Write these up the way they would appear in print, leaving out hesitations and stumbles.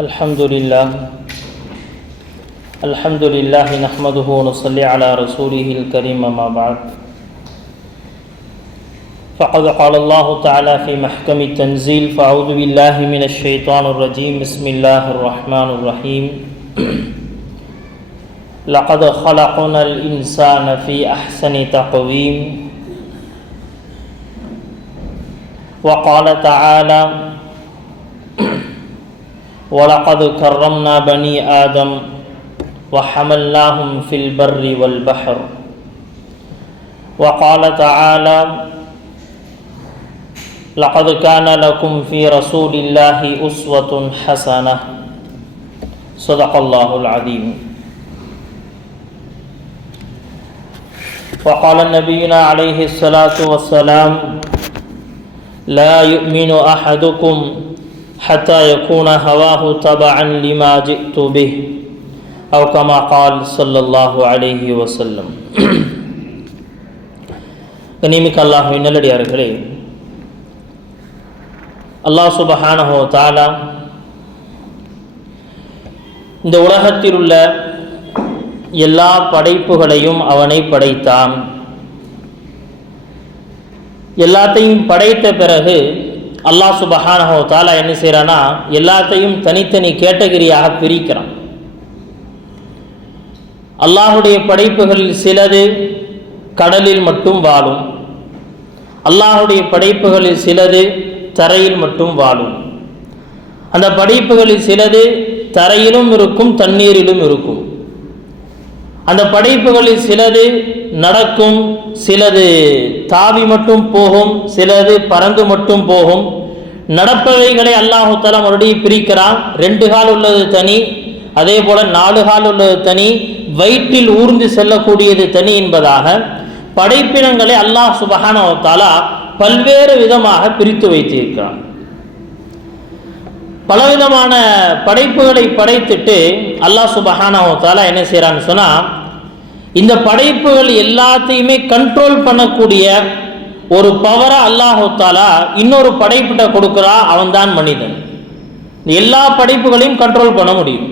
الحمد لله نحمده ونصلي على رسوله الكريم أما بعد فقد قال الله تعالى في محكم التنزيل فأعوذ بالله من الشيطان الرجيم بسم الله الرحمن الرحيم لقد خلقنا الإنسان في أحسن تقويم وقال تعالى وَلَقَدْ كَرَّمْنَا بَنِي آدَمَ وَحَمَلْنَاهُمْ فِي الْبَرِّ وَالْبَحْرِ وَقَالَ تَعَالَى لَقَدْ كَانَ لَكُمْ فِي رَسُولِ اللَّهِ أُسْوَةٌ حَسَنَةٌ صدق الله العظيم. وقال نبينا عليه الصلاة والسلام لا يؤمن أحدكم حتى يكون هواه تبعا لما جئت به أو كما قال صلى الله عليه وسلم. கண்ணியமிக்க அல்லாஹ்வின் நல்லடியார்களே, அல்லாஹ் சுப்ஹானஹு வ தஆலா இந்த உலகத்தில் உள்ள எல்லா படைப்புகளையும் அவனை படைத்தான். எல்லாத்தையும் படைத்த பிறகு அல்லாஹ் சுப்ஹானஹு வ தஆலா என்ன செய்கிறான்னா, எல்லாத்தையும் தனித்தனி கேட்டகரியாக பிரிக்கிறான். அல்லாஹுடைய படைப்புகளில் சிலது கடலில் மட்டும் வாழும், அல்லாஹுடைய படைப்புகளில் சிலது தரையில் மட்டும் வாழும். அந்த படைப்புகளில் சிலது தரையிலும் இருக்கும், தண்ணீரிலும் இருக்கும். அந்த படைப்புகளில் சிலது நடக்கும், சிலது தாவி மட்டும் போகும், சிலது பறந்து மட்டும் போகும். நடப்பவைகளை அல்லாஹு தஆலா மறுபடியும் பிரிக்கிறான். 2 கால் உள்ளது தனி, அதே போல 4 கால் உள்ளது தனி, வயிற்றில் ஊர்ந்து செல்லக்கூடியது தனி என்பதாக படைப்பினங்களை அல்லாஹ் சுப்ஹானஹு வ தஆலா பல்வேறு விதமாக பிரித்து வைத்திருக்கிறான். பலவிதமான படைப்புகளை படைத்துட்டு அல்லாஹ் சுப்ஹானஹு வ தஆலா என்ன செய்கிறான்னு சொன்னால், இந்த படைப்புகள் எல்லாத்தையுமே கண்ட்ரோல் பண்ணக்கூடிய ஒரு பவரை அல்லாஹு தஆலா இன்னொரு படைப்பிட்ட கொடுக்குறா. அவன்தான் மனிதன். எல்லா படைப்புகளையும் கண்ட்ரோல் பண்ண முடியும்.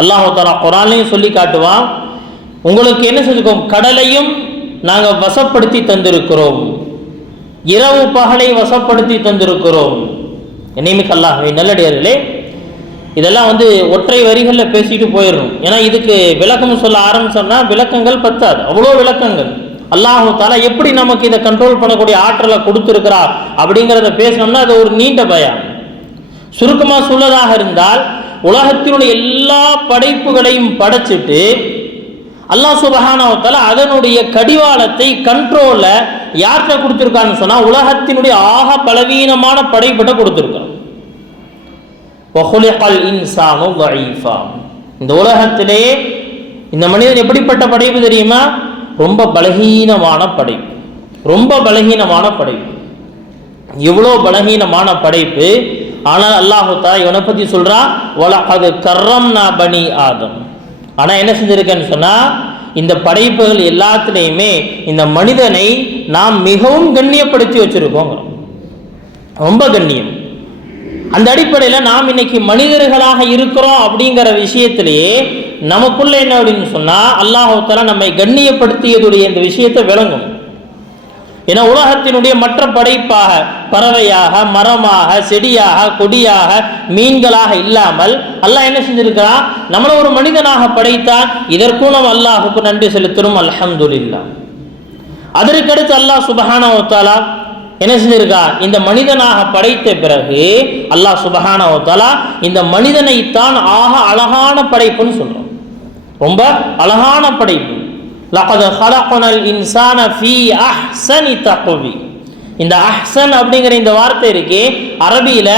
அல்லாஹு தஆலா குர்ஆன்லையும் சொல்லி காட்டுவான், உங்களுக்கு என்ன செஞ்சுக்கோம், கடலையும் நாங்கள் வசப்படுத்தி தந்திருக்கிறோம், இரவு பகலை வசப்படுத்தி தந்திருக்கிறோம். என்னைமிக்க அல்லாஹ்வின் நல்லடியார்களே, இதெல்லாம் ஒற்றை வரிகளில் பேசிட்டு போயிடணும். ஏன்னா இதுக்கு விளக்கம் சொல்ல ஆரம்பிச்சோம்னா விளக்கங்கள் பத்தாது, அவ்வளோ விளக்கங்கள். அல்லாஹு தஆலா எப்படி நமக்கு இதை கண்ட்ரோல் பண்ணக்கூடிய ஆற்றலை கொடுத்துருக்கிறார் அப்படிங்கிறத பேசினோம்னா அது ஒரு நீண்ட பயான். சுருக்கமாக சொல்லதாக இருந்தால், உலகத்தினுடைய எல்லா படைப்புகளையும் படைச்சிட்டு அல்லாஹ் சுப்ஹானஹு வ தஆலா அதனுடைய கடிவாளத்தை கண்ட்ரோல யார்கிட்ட கொடுத்துருக்கான்னு சொன்னா, உலகத்தினுடைய ஆக பலவீனமான படைப்பிட்ட கொடுத்துருக்கான். வஹுலிகல் இன்சானு ضعீஃபா. இந்த உலகத்திலே இந்த மனிதன் எப்படிப்பட்ட படைப்பு தெரியுமா? ரொம்ப பலகீனமான படைப்பு, ரொம்ப பலகீனமான படைப்பு. இவ்வளோ பலகீனமான படைப்பு. ஆனால் அல்லாஹ் தஆலா இவனை பற்றி சொல்றா, வலகத் கர்ரம்னா பனி ஆதம். ஆனால் என்ன செஞ்சிருக்கேன்னு சொன்னா, இந்த படைப்புகள் எல்லாத்துலேயுமே இந்த மனிதனை நாம் மிகவும் கண்ணியப்படுத்தி வச்சிருக்கோம், ரொம்ப கண்ணியம். அந்த அடிப்படையில் நாம் இன்னைக்கு மனிதர்களாக இருக்கிறோம் அப்படிங்கிற விஷயத்திலேயே நமக்குள்ள என்ன அப்படின்னு சொன்னா, அல்லாஹ் தஆலா நம்மை கண்ணியப்படுத்தியதுடைய இந்த விஷயத்தை விளங்கும். ஏன்னா உலகத்தினுடைய மற்ற படைப்பாக பறவையாக, மரமாக, செடியாக, கொடியாக, மீன்களாக இல்லாமல் அல்லாஹ் என்ன செஞ்சிருக்கிறான், நம்மளை ஒரு மனிதனாக படைத்தான். இதற்கும் நம்ம அல்லாஹுக்கு நன்றி செலுத்தணும், அல்ஹம்துலில்லாஹ். அதற்கடுத்து அல்லாஹ் சுப்ஹானஹு வ தஆலா என்ன செஞ்சிருக்கா, இந்த மனிதனாக படைத்த பிறகு அல்லாஹ் சுப்ஹானஹு வ தஆலா இந்த மனிதனைத்தான் ஆக அழகான படைப்புன்னு சொல்றோம், ரொம்ப அழகான படைப்பு. லகத் ஹலக்னல் இன்சான ஃபீ அஹ்ஸனி தக்வீம். இந்த அஹ்ஸன் அப்படிங்கிற இந்த வார்த்தை இருக்கே, அரபியில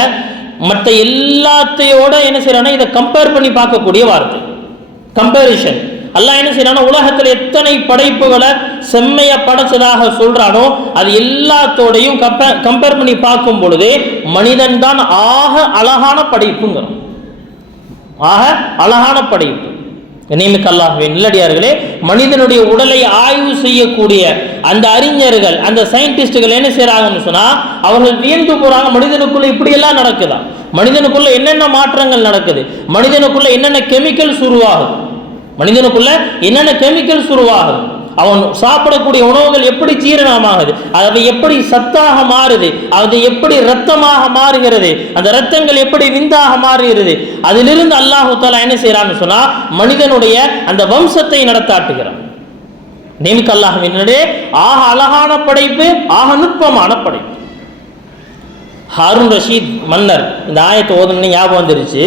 மற்ற எல்லாத்தையோட என்ன செய்யறானா, இதை கம்பேர் பண்ணி பார்க்கக்கூடிய வார்த்தை, கம்பேரிஷன். அல்லாஹ் என்ன செய்யறானா, உலகத்தில் எத்தனை படைப்புகளை செம்மையா படைச்சதாக சொல்றானோ அது எல்லாத்தோடையும் கம்பேர் பண்ணி பார்க்கும் பொழுது மனிதன் தான் ஆக அழகான படைப்புங்கிறோம், ஆக அழகான படைப்பு. இணைமிக்க அல்லாஹ்வின் நல்லடியார்களே, மனிதனுடைய உடலை ஆய்வு செய்யக்கூடிய அந்த அறிஞர்கள், அந்த சயின்டிஸ்டுகள் என்ன செய்யறாங்கன்னு சொன்னா, அவர்கள் வியந்து போறாங்க. மனிதனுக்குள்ள இப்படி எல்லாம் நடக்குதா? மனிதனுக்குள்ள என்னென்ன மாற்றங்கள் நடக்குது? மனிதனுக்குள்ள என்னென்ன கெமிக்கல்ஸ் உருவாகுது? மனிதனுக்குள்ள என்னென்ன கெமிக்கல்ஸ் உருவாகுது? அவன் சாப்பிடக்கூடிய உணவுகள் எப்படி ஜீரணமாகுது? அது எப்படி சத்தாக மாறுது? அது எப்படி ரத்தமாக மாறுகிறது? அந்த ரத்தங்கள் எப்படி விந்தாக மாறுகிறது? அதிலிருந்து அல்லாஹு தஆலா என்ன செய்யறான்னு சொன்னா, மனிதனுடைய அந்த வம்சத்தை நடத்தாட்டுகிறான். நேமிக்க அல்லாஹ்வினுடைய ஆக அழகான படைப்பு, ஆக நுட்பமான படைப்பு. ஹாரூன் ரஷீத் மன்னர், இந்த ஆயத்தை ஓதுன்னு ஞாபகம் வந்துருச்சு.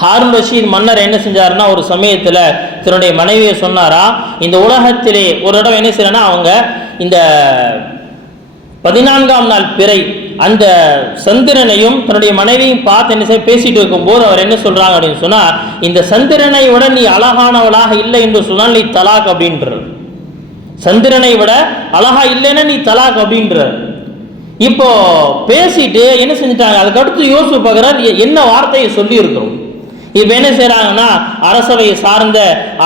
ஹாரூன் ரஷீத் மன்னர் என்ன செஞ்சாருன்னா, ஒரு சமயத்தில் தன்னுடைய மனைவியை சொன்னாரா, இந்த உலகத்திலே ஒரு இடம் என்ன செய்யறா, அவங்க இந்த 14ஆம் நாள் பிறை அந்த சந்திரனையும் தன்னுடைய மனைவியும் பார்த்து என்ன செய்ய பேசிட்டு இருக்கும்போது அவர் என்ன சொல்றாங்க அப்படின்னு சொன்னா, இந்த சந்திரனை விட நீ அழகானவளாக இல்லை என்று சொன்னால் நீ தலாக் அப்படின்ற. சந்திரனை விட அழகா இல்லைன்னா நீ தலாக் அப்படின்ற. இப்போ பேசிட்டு என்ன செஞ்சிட்டாங்க, அதுக்கு அடுத்து யோசிச்சு பார்க்கிறார், என்ன வார்த்தையை சொல்லி இருக்கிறோம். இப்ப என்ன செய்யறாங்கன்னா, அரசவையை சார்ந்த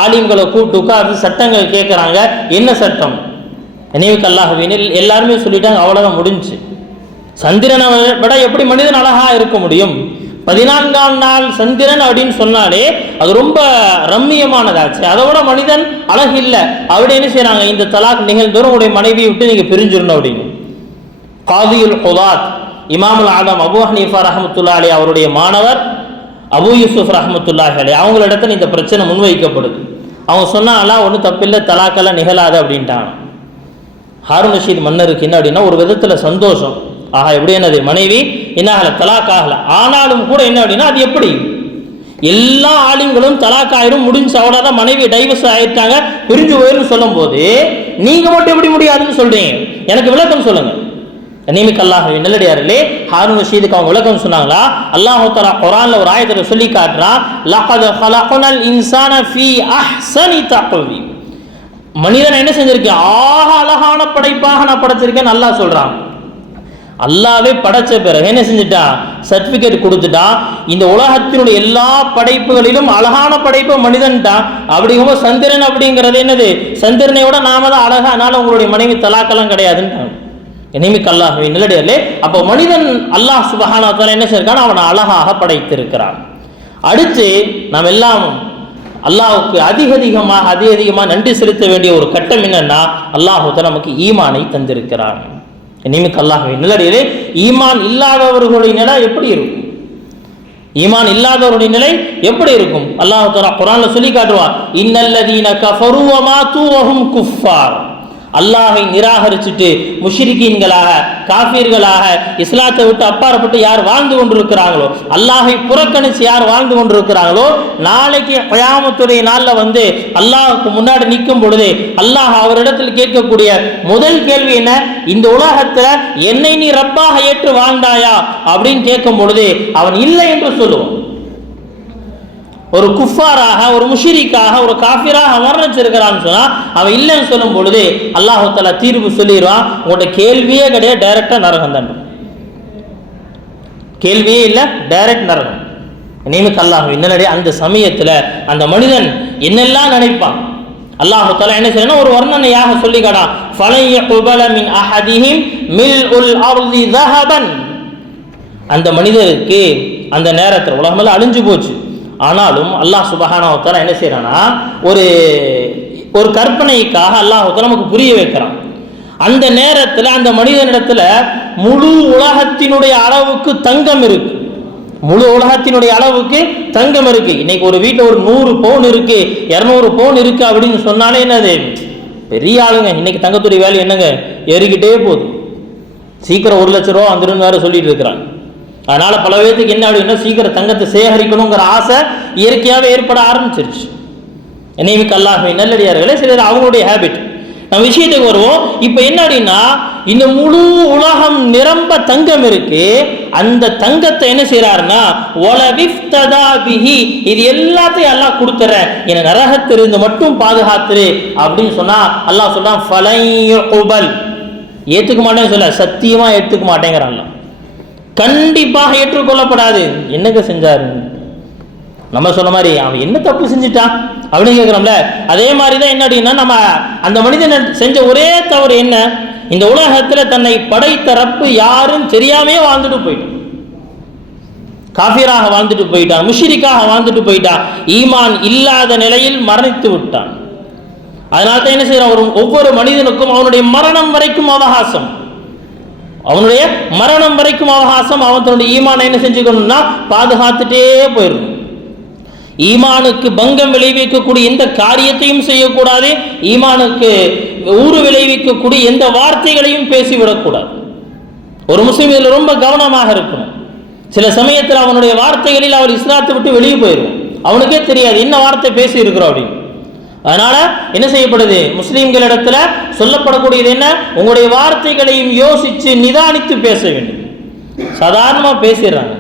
ஆலிம்களை கூப்பிட்டு உட்கார்ந்து சட்டங்கள் கேட்கிறாங்க. என்ன சட்டம்? நினைவுக்கு அல்லாஹ்வின் எல்லாருமே சொல்லிட்டாங்க, அவ்வளவுதான் முடிஞ்சு. சந்திரனை விட எப்படி மனிதன் அழகா இருக்க முடியும்? 14ஆம் நாள் சந்திரன் அப்படின்னு சொன்னாலே அது ரொம்ப ரம்மியமானதாச்சு. அதை விட மனிதன் அழகு இல்லை. அப்படி என்ன செய்யறாங்க, இந்த தலாக் நிகழ்ந்தோறும் உங்களுடைய மனைவியை விட்டு நீங்க பிரிஞ்சிடணும் அப்படின்னு. காதியுல் குதாத் இமாமுல் ஆலம் அபூ ஹனீஃபா ரஹ்மத்துல்லாஹி அலைஹி அவருடைய மாணவர் அபூ யூசுப் ரஹ்மத்துல்லாஹி அலைஹி அவங்களிடத்தில் இந்த பிரச்சனை முன்வைக்கப்படுது. அவங்க சொன்னாங்களா, ஒன்றும் தப்பில்லை, தலாக்கெல்லாம் நிகழாது அப்படின்ட்டாங்க. ஹாரூன் ரஷீத் மன்னருக்கு என்ன அப்படின்னா, ஒரு விதத்தில் சந்தோஷம். ஆஹா, எப்படி என்னது, மனைவி என்ன ஆகல, தலாக் ஆகல. ஆனாலும் கூட என்ன அப்படின்னா, அது எப்படி எல்லா ஆலிம்களும் தலாக் ஆயிரும், முடிஞ்ச அவ்வளோதான், மனைவி டைவர்ஸ் ஆயிட்டாங்க, பிரிஞ்சு போயிருந்து சொல்லும் போது நீங்க மட்டும் எப்படி முடியாதுன்னு சொல்றீங்க? எனக்கு விளக்கம் சொல்லுங்க. நியமிக்க அல்லாஹ்வின் நல்லடியார்களே, ஹாரூன் ரஷீதுக்கு அவங்க விளக்கம் சொன்னாங்களா, அல்லாஹ் தஆலா குர்ஆன்ல ஒரு ஆயத்துல சொல்லி காட்டுறான், லகத் ஹலக்னல் இன்சான ஃபீ அஹ்ஸனி தக்வீம். மனிதனை என்ன செஞ்சிருக்கேன், ஆக அழகான படைப்பாக நான் படைச்சிருக்கேன் அல்லாஹ் சொல்றான். அல்லாஹ்வே படைச்ச பிறகு என்ன செஞ்சுட்டான், சர்டிபிகேட் கொடுத்துட்டான். இந்த உலகத்தினுடைய எல்லா படைப்புகளிலும் அழகான படைப்பு மனிதன் தான். அப்படிங்கும்போது சந்திரன் அப்படிங்கிறது என்னது, சந்திரனை விட நாம தான் அழகா, அதனால உங்களுடைய மனைவி தலாக்கெல்லாம் கிடையாதுன்னு. நியமிக்க அல்லாஹ்வின் நல்லடியார்களே, அப்போ மனிதன் அல்லாஹ் சுப்ஹானஹு வ தஆலா என்ன செய்றான், அவனை அழகாக படைத்திருக்கிறான். அடுத்து நாம் எல்லாம் அல்லாஹ்வுக்கு அதிகமாக நன்றி செலுத்த வேண்டிய ஒரு கட்டம் என்னன்னா, அல்லாஹ் தஆலா நமக்கு ஈமானை தந்திருக்கிறான். நியமிக்க அல்லாஹ்வின் நல்லடியார்களே, ஈமான் இல்லாதவர்களுடைய நிலை எப்படி இருக்கும்? ஈமான் இல்லாதவருடைய நிலை எப்படி இருக்கும்? அல்லாஹ் தஆலா குர்ஆன்ல சொல்லி காட்டுவார், இன்னல்லதீன கஃபரு வ மாது வ ஹும் குஃபார். அல்லாஹை நிராகரிச்சுட்டு முஷ்ரிக்கீன்களாக, காஃபிர்களாக, இஸ்லாத்தை விட்டு அப்பாற்பட்டு யார் வாழ்ந்து கொண்டிருக்கிறாங்களோ, அல்லாஹை புறக்கணிச்சு யார் வாழ்ந்து கொண்டிருக்கிறாங்களோ, நாளைக்கு கியாமத்துடைய நாளில் வந்து அல்லாஹுக்கு முன்னாடி நிற்கும் பொழுது அல்லாஹ் அவரிடத்தில் கேட்கக்கூடிய முதல் கேள்வி என்ன, இந்த உலகத்துல என்னை நீ ரப்பாக ஏற்று வாழ்ந்தாயா அப்படின்னு கேட்கும் பொழுது அவன் இல்லை என்று சொல்லுவான். ஒரு குஃபாராக, ஒரு முஷ்ரிக்காக, ஒரு காஃபிராக வர்ணிச்சிருக்கிறான்னு சொன்னா அவன் இல்லைன்னு சொல்லும் பொழுது அல்லாஹ் தஆலா தீர்ப்பு சொல்லிடுவான், உங்களோட கேள்வியே கிடையாது, டைரக்டா நரகம் தான். கேள்வியே இல்லை, டைரக்ட் நரகம். நியமிக்க அல்லாஹ்வின் நல்லடியார்களே, அந்த சமயத்துல அந்த மனிதன் என்னெல்லாம் நினைப்பான், அல்லாஹ் தஆலா என்ன செய்யணும், ஒரு வர்ணனையாக சொல்லி காட்டான், ஃபலன் யக்பல மின் அஹதிஹிம் மில்உல் அர்தி ذهبا. அந்த மனிதருக்கு அந்த நேரத்தில் உலகமெல்லாம் அழிஞ்சு போச்சு. ஆனாலும் அல்லாஹ் சுப்ஹானஹு வ தஆலா என்ன செய்யறானா, ஒரு கற்பனைக்காக அல்லாஹ் நமக்கு புரிய வைக்கிறான். அந்த நேரத்தில் அந்த மனிதனிடத்துல முழு உலகத்தினுடைய அளவுக்கு தங்கம் இருக்கு. முழு உலகத்தினுடைய அளவுக்கு தங்கம் இருக்கு. இன்னைக்கு ஒரு வீட்டில் ஒரு 100 பவுன் இருக்கு, 200 பவுன் இருக்கு அப்படின்னு சொன்னாலே என்னது, பெரிய ஆளுங்க. இன்னைக்கு தங்கத்துடைய வேல்யூ என்னங்க, ஏறிக்கிட்டே போகுது. சீக்கிரம் 1 லட்சம் ரூபா வந்துடும் வேற சொல்லிட்டு இருக்கிறாங்க. அதனால பல பேருக்கு என்ன அப்படின்னா, சீக்கிரம் தங்கத்தை சேகரிக்கணுங்கிற ஆசை இயற்கையாகவே ஏற்பட ஆரம்பிச்சிருச்சு. நியமிக்க அல்லாஹ்வின் நல்லடியார்களே, சிலர் அவங்களுடைய ஹேபிட். நம்ம விஷயத்துக்கு வருவோம். இப்போ என்ன அப்படின்னா, இந்த முழு உலகம் நிரம்ப தங்கம் இருக்கு. அந்த தங்கத்தை என்ன செய்யறாருன்னா, ஒலவிஃப்ததா பிஹி, இது எல்லாத்தையும் அல்லாஹ் கொடுத்துறேன், என்னை நரகத்திலிருந்து மட்டும் பாதுகாத்துரு அப்படின்னு சொன்னா அல்லாஹ் சொல்றான், ஃபலன் யுக்பல், ஏற்றுக்க மாட்டேன்னு சொல்ல, சத்தியமா ஏற்றுக்க மாட்டேங்கிறான். கண்டிப்பாக ஏற்றுக்கொள்ளப்படாது. என்னங்க செஞ்சாரு, நம்ம சொன்ன மாதிரி அவன் என்ன தப்பு செஞ்சுட்டான் அப்படின்னு கேட்கிறோம்ல, அதே மாதிரி தான் என்ன அப்படின்னா, நம்ம அந்த மனிதன் செஞ்ச ஒரே தவறு என்ன, இந்த உலகத்துல தன்னை படைத்த ரப்பு யாரும் தெரியாமே வாழ்ந்துட்டு போயிட்டான், காஃபிராக வாழ்ந்துட்டு போயிட்டான், முஷ்ரிக்காக வாழ்ந்துட்டு போயிட்டான், ஈமான் இல்லாத நிலையில் மரணித்து விட்டான். அதனால தான் என்ன செய்யறான், ஒவ்வொரு மனிதனுக்கும் அவனுடைய மரணம் வரைக்கும் அவகாசம், அவனுடைய மரணம் வரைக்கும் அவகாசம். அவன் தன்னுடைய ஈமானை என்ன செஞ்சுக்கணும்னா பாதுகாத்துட்டே போயிடணும். ஈமானுக்கு பங்கம் விளைவிக்கக்கூடிய எந்த காரியத்தையும் செய்யக்கூடாது, ஈமானுக்கு ஊறு விளைவிக்கக்கூடிய எந்த வார்த்தைகளையும் பேசிவிடக்கூடாது. ஒரு முஸ்லிம் இதில் ரொம்ப கவனமாக இருக்கணும். சில சமயத்தில் அவனுடைய வார்த்தைகளில் அவர் இஸ்லாத்தை விட்டு வெளியே போயிடும், அவனுக்கே தெரியாது என்ன வார்த்தை பேசி இருக்கிறோம் அப்படின்னு. அதனால என்ன செய்யப்படுது, முஸ்லிம்களிடத்துல சொல்லப்படக்கூடியது என்ன, உங்களுடைய வார்த்தைகளையும் யோசிச்சு நிதானித்து பேச வேண்டும். சாதாரணமா பேசிடுறாங்க.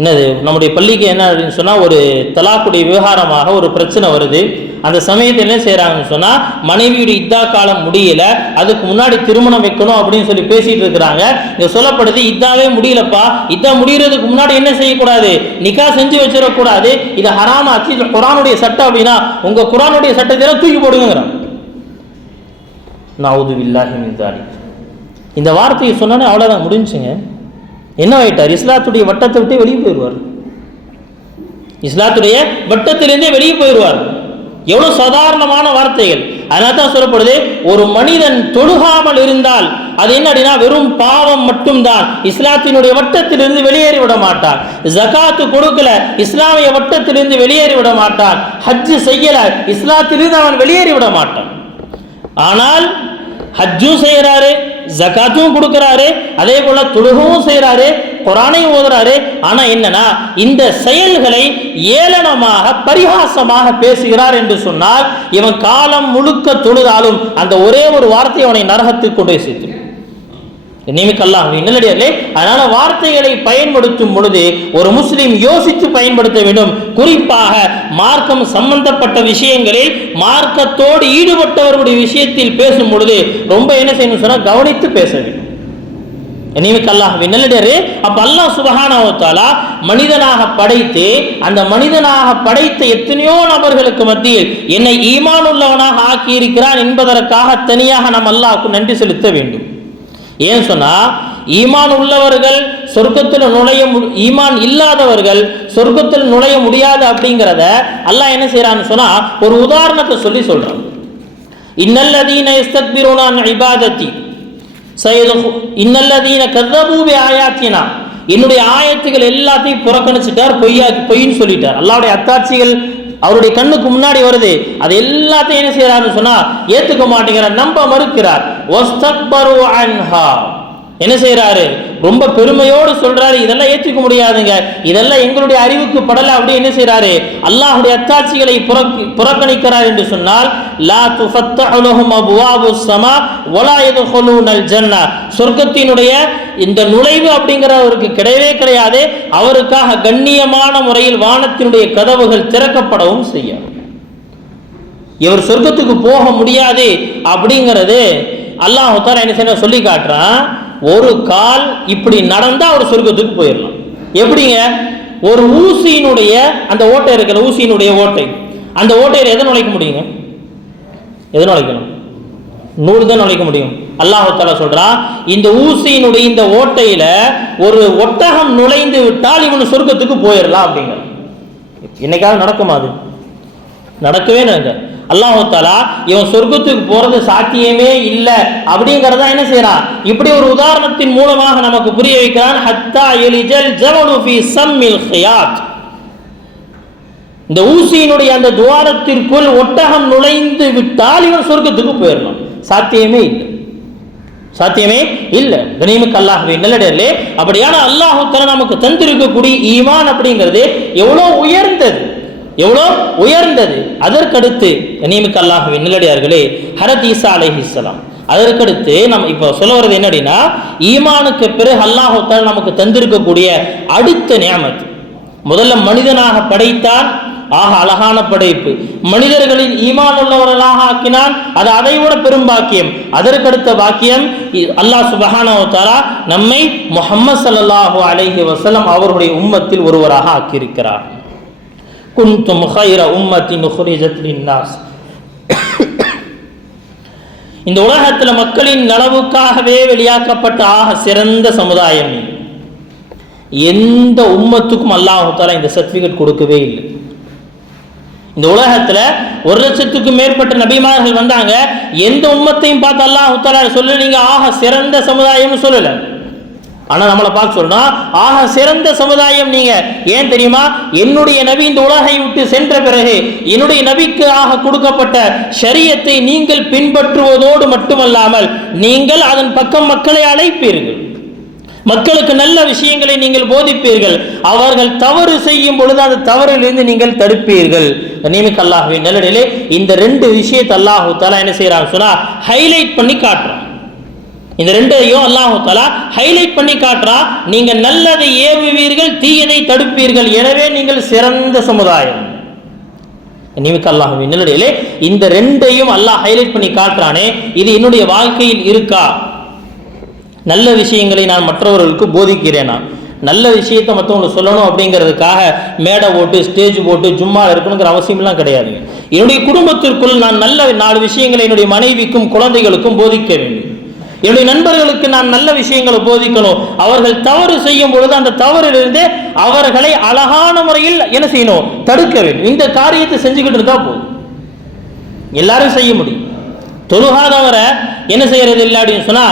என்னது, நம்முடைய பள்ளிக்கு என்ன அப்படின்னு சொன்னால், ஒரு தலாக்குடைய விவகாரமாக ஒரு பிரச்சனை வருது. அந்த சமயத்தில் என்ன செய்கிறாங்கன்னு சொன்னால், மனைவியுடைய இத்தா காலம் முடியல, அதுக்கு முன்னாடி திருமணம் வைக்கணும் அப்படின்னு சொல்லி பேசிட்டு இருக்கிறாங்க. இங்கே சொல்லப்படுது, இத்தாவே முடியலப்பா, இத்தா முடிகிறதுக்கு முன்னாடி என்ன செய்யக்கூடாது, நிக்கா செஞ்சு வச்சிடக்கூடாது, இது ஹராமாச்சு, இது குரானுடைய சட்டம் அப்படின்னா உங்கள் குரானுடைய சட்டத்தை தூக்கி போடுங்கிறான். நவுது பில்லாஹி மின் தாலிக். இந்த வார்த்தையை சொன்னோன்னே அவ்வளோதான், முடிஞ்சுங்க. என்ன ஆயிட்டார், இஸ்லாத்துடைய வட்டத்தை விட்டு வெளியே போயிடுவார், இஸ்லாத்துடைய வட்டத்திலிருந்தே வெளியே போயிடுவார். எவ்வளவு சாதாரணமான வார்த்தைகள். அதனால தான் சொல்லப்படுது, ஒரு மனிதன் தொழுகாமல் இருந்தால் அது என்ன அப்படின்னா வெறும் பாவம் மட்டும்தான், இஸ்லாத்தினுடைய வட்டத்திலிருந்து வெளியேறி விட மாட்டான். ஜகாத்து கொடுக்கல, இஸ்லாமிய வட்டத்திலிருந்து வெளியேறி விட மாட்டான். ஹஜ்ஜு செய்யல, இஸ்லாத்திலிருந்து அவன் வெளியேறி விட மாட்டான். ஆனால் ஹஜ்ஜும் செய்யறாரு, ஜகாத்தும் கொடுக்கிறாரு, அதே போல தொழுகவும் செய்யறாரு, குரானையும் ஓதுறாரு. ஆனா என்னன்னா, இந்த செயல்களை ஏளனமாக பரிகாசமாக பேசுகிறார் என்று சொன்னால், இவன் காலம் முழுக்க தொழுதாலும் அந்த ஒரே ஒரு வார்த்தை அவனை நரகத்துக்கு கொண்டு சேர்த்து நியமிக்கலாம். அதனால வார்த்தைகளை பயன்படுத்தும் பொழுது ஒரு முஸ்லிம் யோசித்து பயன்படுத்த வேண்டும். குறிப்பாக மார்க்கம் சம்பந்தப்பட்ட விஷயங்களில் மார்க்கத்தோடு ஈடுபட்டவர்களுடைய விஷயத்தில் பேசும் பொழுது ரொம்ப என்ன செய்யணும் சொன்னா, கவனித்து பேச வேண்டும். அப்ப அல்லாஹ் சுப்ஹானஹு வ தஆலா மனிதனாக படைத்து, அந்த மனிதனாக படைத்த எத்தனையோ நபர்களுக்கு மத்தியில் என்னை ஈமான் உள்ளவனாக ஆக்கி இருக்கிறான் என்பதற்காக தனியாக நாம் அல்லாஹ்வுக்கு நன்றி செலுத்த வேண்டும். ஏன் சொன்னா, ஈமான் உள்ளவர்கள் சொர்க்கத்தில் நுழைய, ஈமான் இல்லாதவர்கள் சொர்க்கத்தில் நுழைய முடியாது அப்படிங்கிறத அல்லாஹ் என்ன செய்யறான்னு சொன்னா ஒரு உதாரணத்தை சொல்லி சொல்றான். இன்னல்லதீன யஸ்தக்பிரூன அன் இபாதத்தி இன்னல்லதீன கذبوا بآياتنا, என்னுடைய ஆயத்துகள் எல்லாத்தையும் புறக்கணிச்சிட்டார், பொய்ன்னு சொல்லிட்டார். அல்லாஹ்வுடைய அத்தாட்சிகள் அவருடைய கண்ணுக்கு முன்னாடி வருது, அது எல்லாத்தையும் என்ன செய்யறாருன்னு சொன்னா ஏத்துக்க மாட்டேங்கிறார், நம்ப மறுக்கிறார். வஸ்தக்பரு அன்ஹா, என்ன செய்யறாரு, ரொம்ப பெருமையோடு சொல்றாரு, இதெல்லாம் ஏற்றுக்க முடியாதுங்க, இதெல்லாம் எங்களுடைய அறிவுக்கு படல அப்படி என்ன செய்யறாரு, அல்லாஹ்வுடைய அத்தாட்சிகளை புறக்கணிக்கிறார் என்று சொன்னால், லா துஃபத்தஹு லஹும் அப்வாபுஸ் ஸமா வலா யதுகுலூனல் ஜன்னah, சொர்க்கத்தினுடைய இந்த நுழைவு அப்படிங்கிறவருக்கு கிடையவே கிடையாது, அவருக்காக கண்ணியமான முறையில் வானத்தினுடைய கதவுகள் திறக்கப்படவும் செய்யும். இவர் சொர்க்கத்துக்கு போக முடியாது அப்படிங்கிறது அல்லாஹ் தஆலா என்ன செய்ய சொல்லி காட்டுறான். ஒரு கால் இப்படி நடந்தா அவர் சொர்க்கத்துக்கு போயிடலாம். எப்படிங்க, ஒரு ஊசியினுடைய அந்த ஓட்டை இருக்கிற ஊசியினுடைய ஓட்டை, அந்த ஓட்டையில் எதை நுழைக்க முடியுங்க, எதை நுழைக்கணும், நூறு தான் நுழைக்க முடியும். அல்லாஹ் தஆலா சொல்றான், இந்த ஊசியினுடைய இந்த ஓட்டையில ஒரு ஒட்டகம் நுழைந்து விட்டால் இவனு சொர்க்கத்துக்கு போயிடலாம் அப்படிங்கிற. என்னைக்காவது நடக்குமா? அது நடக்கவே நடக்க. அல்லாஹ் தஆலா இவன் சொர்க்கத்துக்கு போறது சாத்தியமே இல்லை அப்படிங்கறத என்ன செய்யறான், இப்படி ஒரு உதாரணத்தின் மூலமாக நமக்கு புரிய வைக்கிறான். ஹத்தா யலிஜல் ஜமலு ஃபீ ஸம்மில் கியாத், இந்த ஊசியினுடைய அந்த துவாரத்திற்குள் ஒட்டகம் நுழைந்து விட்டால் இவன் சொர்க்கத்துக்கு போயிடலாம். சாத்தியமே இல்லை, சாத்தியமே இல்லை. கனிமிக்க அல்லாஹ்வே நல்லடியார்களே, அப்படியான அல்லாஹ் தஆலா நமக்கு தந்திருக்கக்கூடிய ஈமான் அப்படிங்கிறது எவ்வளோ உயர்ந்தது, எவ்வளோ உயர்ந்தது. அதற்கடுத்து கனிமிக்க அல்லாஹ்வே நல்லடியார்களே, ஹஜ்ரத் ஈசா அலைஹிஸ்ஸலாம், அதற்கடுத்து நம்ம இப்போ சொல்ல வர்றது என்ன அப்படின்னா, ஈமானுக்கு பிறகு அல்லாஹ் தஆலா நமக்கு தந்திருக்கக்கூடிய அடுத்த நியமத், முதல்ல மனிதனாக படைத்தான், ஆக அழகான படைப்பு. மனிதர்களின் ஈமான் உள்ளவர்களாக ஆக்கினான், அது அதைவிட பெரும் பாக்கியம். அதற்கடுத்த பாக்கியம் அல்லாஹ் சுப்ஹானஹு வ தஆலா நம்மை முஹம்மது ஸல்லல்லாஹு அலைஹி வஸல்லம் அவருடைய உம்மத்தில் ஒருவராக ஆக்கியிருக்கிறார். குன்தும் கைர உம்மத்தின் உக்ரிஜத் லின்னாஸ். இந்த உலகத்தில் மக்களின் நலவுக்காகவே வெளியாக்கப்பட்ட ஆக சிறந்த சமுதாயம். எந்த உம்மத்துக்கும் அல்லாஹ் தஆலா இந்த சர்டிபிகேட் கொடுக்கவே இல்லை. இந்த உலகத்துல 1,00,000க்கும் மேற்பட்ட நபிமார்கள் வந்தாங்க. எந்த உம்மத்தையும் பார்த்து அல்லாஹ் தஆலா சொல்ல நீங்க ஆக சிறந்த சமுதாயம் சொல்லல. ஆனா நம்மளை பார்க்க சொல்றோம் ஆக சிறந்த சமுதாயம் நீங்க. ஏன் தெரியுமா? என்னுடைய நபி இந்த உலகை விட்டு சென்ற பிறகு என்னுடைய நபிக்கு ஆக கொடுக்கப்பட்ட ஷரியத்தை நீங்கள் பின்பற்றுவதோடு மட்டுமல்லாமல் நீங்கள் அதன் பக்கம் மக்களை அழைப்பீர்கள், மக்களுக்கு நல்ல விஷயங்களை நீங்கள் போதிப்பீர்கள், அவர்கள் தவறு செய்யும் பொழுது அந்த தவறிலிருந்து நீங்கள் தடுப்பீர்கள். கண்ணியமிக்க அல்லாஹ்வின் நல்லடியார்களே, இந்த 2 விஷயத்தை அல்லாஹ் தஆலா என்ன செய்யறாங்க சொன்னா ஹைலைட் பண்ணி காட்டுறான். இந்த 2ஐயும் அல்லாஹ் தஆலா ஹைலைட் பண்ணி காட்டுறா. நீங்க நல்லதை ஏவுவீர்கள், தீயதை தடுப்பீர்கள், எனவே நீங்கள் சிறந்த சமுதாயம். கண்ணியமிக்க அல்லாஹ்வின் நல்லடியார்களே, இந்த 2ஐயும் அல்லாஹ் ஹைலைட் பண்ணி காட்டுறானே, இது என்னுடைய வாழ்க்கையில் இருக்கா? நல்ல விஷயங்களை நான் மற்றவர்களுக்கு போதிக்கிறேனா? நல்ல விஷயத்தை மற்றவங்களுக்கு சொல்லணும் அப்படிங்கிறதுக்காக மேடை போட்டு ஸ்டேஜ் போட்டு ஜும்மா இருக்கணுங்கிற அவசியம்லாம் கிடையாதுங்க. என்னுடைய குடும்பத்திற்குள் நான் நல்ல 4 விஷயங்களை என்னுடைய மனைவிக்கும் குழந்தைகளுக்கும் போதிக்க வேண்டும். என்னுடைய நண்பர்களுக்கு நான் நல்ல விஷயங்களை போதிக்கணும். அவர்கள் தவறு செய்யும் பொழுது அந்த தவறிலிருந்து அவர்களை அழகான முறையில் என்ன செய்யணும்? தடுக்க வேண்டும். இந்த காரியத்தை செஞ்சுக்கிட்டு இருந்தா போதும், எல்லாரும் செய்ய முடியும். தொழுகாதவரை என்ன செய்யறது இல்லை அப்படின்னு சொன்னா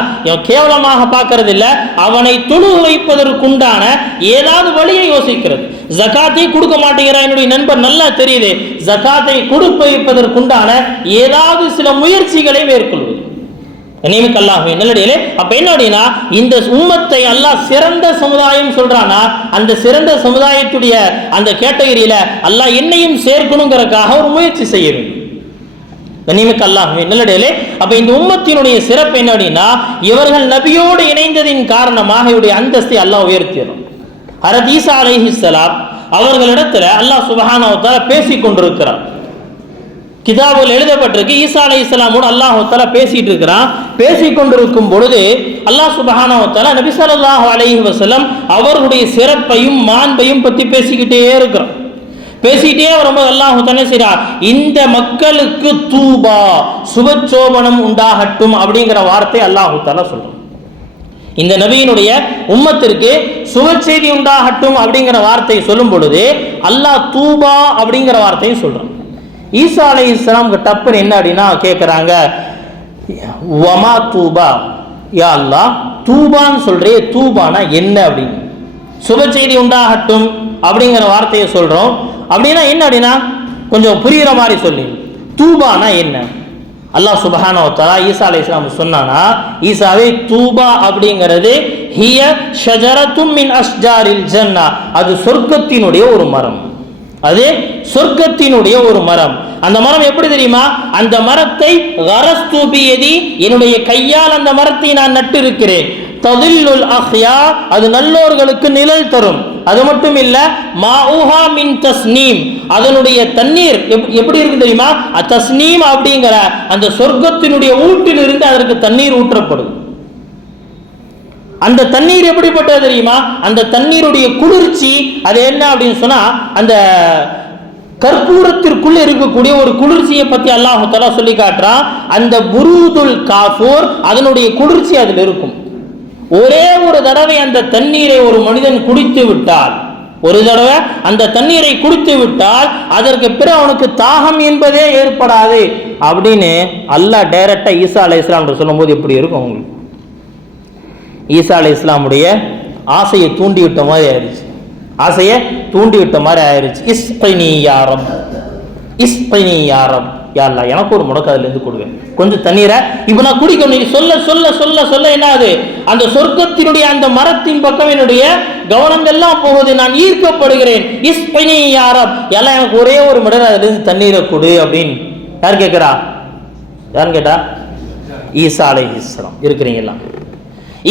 கேவலமாக பார்க்கறது இல்லை, அவனை தொழுக வைப்பதற்குண்டான ஏதாவது வழியை யோசிக்கிறது. ஜகாத்தை கொடுக்க மாட்டேங்கிறான் என்னுடைய நண்பர், நல்லா தெரியுது, ஜகாத்தை கொடுக்க வைப்பதற்குண்டான ஏதாவது சில முயற்சிகளை மேற்கொள்வது. கண்ணியமிக்க அல்லாஹ்வின் நல்லடியார்களே, அப்ப என்ன அப்படின்னா இந்த உம்மத்தை அல்லாஹ் சிறந்த சமுதாயம் சொல்றானா, அந்த சிறந்த சமுதாயத்துடைய அந்த கேட்டகரியில அல்லாஹ் என்னையும் சேர்க்கணுங்கிறதுக்காக ஒரு முயற்சி செய்ய வேண்டும். கண்ணியமிக்க அல்லாஹ்வின் நல்லடியார்களே, அப்ப இந்த உம்மத்தினுடைய சிறப்பு என்ன அப்படின்னா இவர்கள் நபியோடு இணைந்ததின் காரணமாக இவருடைய அந்தஸ்தை அல்லாஹ் உயர்த்தியது. ஹஜ்ரத் ஈசா அலைஹிஸ்ஸலாம் அவர்களிடத்துல அல்லாஹ் சுப்ஹானஹு வ தஆலா பேசிக் கொண்டிருக்கிறார். கிதாபில் எழுதப்பட்டிருக்கு, ஈசா அலைஹிஸ்ஸலாமோடு அல்லாஹ் தஆலா பேசிட்டு இருக்கிறான். பேசிக் கொண்டிருக்கும் பொழுது அல்லாஹ் சுப்ஹானஹு வ தஆலா நபி ஸல்லல்லாஹு அலைஹி வஸல்லம் அவர்களுடைய சிறப்பையும் மாண்பையும் பத்தி பேசிக்கிட்டே இருக்கிறான். பேசிட்டே வரும்போது அல்லாஹ் தஆலா செய்றார், இந்த மக்களுக்கு தூபா சுபச்சோபனம் உண்டாகட்டும் அப்படிங்கிற வார்த்தை அல்லாஹ் தஆலா சொல்றான். இந்த நபியினுடைய உம்மத்திற்கு சுப செய்தி உண்டாகட்டும் அப்படிங்கிற வார்த்தை சொல்லும் பொழுது அல்லாஹ் தூபா அப்படிங்கிற வார்த்தையை சொல்றான். ஈசா அலைஹிஸ்ஸலாம் டப்புன்னு என்ன அப்படின்னா கேட்குறாங்க, வமா தூபா, யா அல்லாஹ் தூபான்னு சொல்றே, தூபானா என்ன அப்படின்னு. சுப செய்தி உண்டாகட்டும் அப்படிங்கிற வார்த்தையை சொல்றோம், அப்படின்னா என்ன அப்படின்னா கொஞ்சம் புரியுற மாதிரி சொல்லி, தூபானா என்ன? அல்லாஹ் சுப்ஹானஹு வ தஆலா ஈசா அலைஹிஸ்ஸலாம் சொன்னானா, ஈசாவே தூபா அப்படிங்கிறது ஹிய ஷஜரத்தும் மின் அஷ்ஜாரில் ஜன்னா, அது சொர்க்கத்தினுடைய ஒரு மரம், அது சொர்க்கத்தினுடைய ஒரு மரம். அந்த மரம் எப்படி தெரியுமா? அந்த மரத்தை கரஸ்து பியதி, என்னுடைய கையால் அந்த மரத்தை நான் நட்டு இருக்கிறேன். ததில்லுல் அஹ்யா, அது நல்லோர்களுக்கு நிழல் தரும். அது மட்டும் இல்ல, மாஉஹா மின் தஸ்னீம், அதனுடைய தண்ணீர் எப்படி இருக்கு தெரியுமா? தஸ்னீம் அப்படிங்கிற அந்த சொர்க்கத்தினுடைய ஊட்டில் இருந்து அதற்கு தண்ணீர் ஊற்றப்படும். அந்த தண்ணீர் எப்படிப்பட்டது தெரியுமா? அந்த தண்ணீருடைய குளிர்ச்சி அது என்ன அப்படின்னு சொன்னா, அந்த கற்பூரத்திற்குள்ள இருக்கக்கூடிய ஒரு குளிர்ச்சியை பத்தி அல்லாஹ் தஆலா சொல்லி காட்டுறான். அந்த புரூதுல் காஃபூர், அதனுடைய குளிர்ச்சி அதில் இருக்கும். ஒரே ஒரு தடவை அந்த தண்ணீரை ஒரு மனிதன் குடித்து விட்டால், ஒரு தடவை அந்த தண்ணீரை குடித்து விட்டால் அதற்கு பிறகு அவனுக்கு தாகம் என்பதே ஏற்படாது அப்படின்னு அல்லாஹ் டைரக்டா ஈசா அலைஹிஸ்ஸலாம் சொல்லும் போது எப்படி இருக்கும் அவங்களுக்கு? ஈசா அலைஹிஸ்ஸலாமுடைய ஆசையை தூண்டிவிட்ட மாதிரி ஆயிடுச்சு, ஆசையை தூண்டிவிட்ட மாதிரி ஆயிடுச்சு. இஸ்கினி யா ரப், இஸ்கினி யா ரப், யா அல்லாஹ் எனக்கு ஒரு முடக்கு அதுல இருந்து கொடுவேன் கொஞ்சம் தண்ணீரை, இப்ப நான் குடிக்கணும். சொல்ல சொல்ல சொல்ல சொல்ல என்ன ஆகுது? அந்த சொர்க்கத்தினுடைய அந்த மரத்தின் பக்கம் என்னுடைய கவனங்கள்லாம் போகுது, நான் ஈர்க்கப்படுகிறேன். இஸ்கினி யா ரப், எல்லாம் எனக்கு ஒரே ஒரு மடங்கு அதுல இருந்து தண்ணீரை கொடு அப்படின்னு யார் கேட்கிறா? யாருன்னு கேட்டா ஈசா அலைஹிஸ்ஸலாம் இருக்கிறீங்களா?